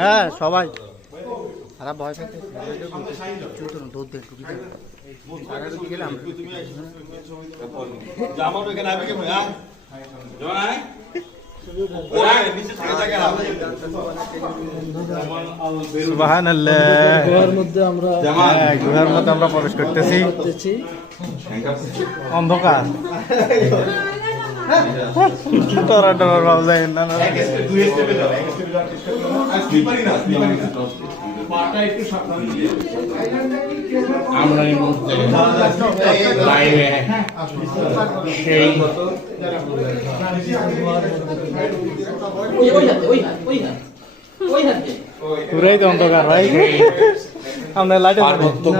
হ্যাঁ সবাই খারাপ ভয় পেতে দুধ দেন টুকি গেলাম গুহার মধ্যে আমরা প্রবেশ করতেছি অন্ধকার আমরা এই মুহূর্তে লাইভে সেই পুরাই তো অন্ধকার ভাই আমরা লাইটে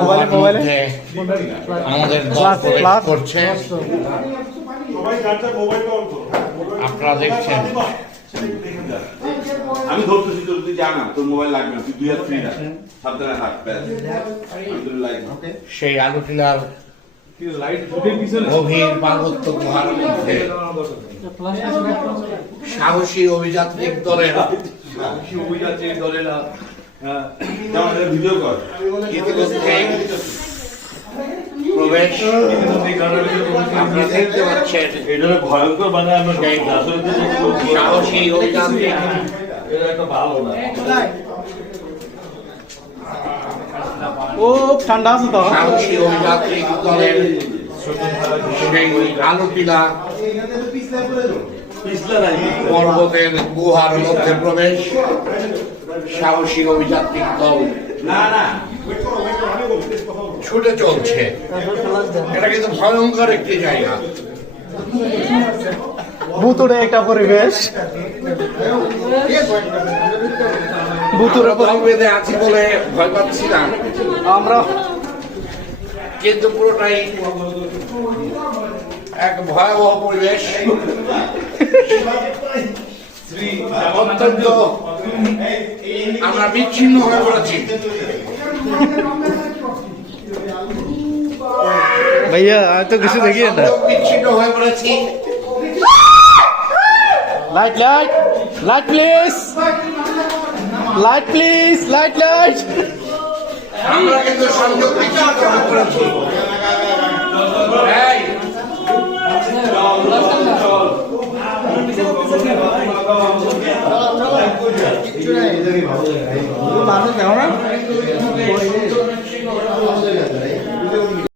মোবাইলে আমাদের করছে আপনারা দেখছেন। আমি ধরতেছি তোর তুই জানা তোর মোবাইল লাগবে না, তুই 2 হাত ফ্রি রাখ, সাবধানে থাক। সেই আলুটিলার গভীর পার্বত্য গুহার মধ্যে সাহসী অভিযাত্রিক দলেরা ভিডিও কর ইতিমধ্যে প্রবেশ আপনি দেখতে পাচ্ছেন। এটা ভয়ঙ্কর মানে আমরা সাহসী অভিযাত্রিক ও ঠান্ডা আছে তো সাহসী অভিযাত্রিক দলের সেই আলুটিলা পর্বতের গুহার মধ্যে প্রবেশ। সাহসী অভিযাত্রিক দল ছুটে চলছে। এটা কিন্তু ভয়ঙ্কর একটি জায়গা, ভুতুরে একটা পরিবেশ। ভুতুরে দল বেঁধে আছি বলে ভয় পাচ্ছি না আমরা, কিন্তু পুরোটাই এক ভয়াবহ পরিবেশ। অত্যন্ত আমরা বিচ্ছিন্ন হয়ে পড়েছি। भैया आज तो किसी देखिए ना বিচ্ছিন্ন হয়ে পড়েছি। Light light light please light please light light আমরা কিন্তু সংযোগ বিচ্ছিন্ন হয়ে পড়েছি।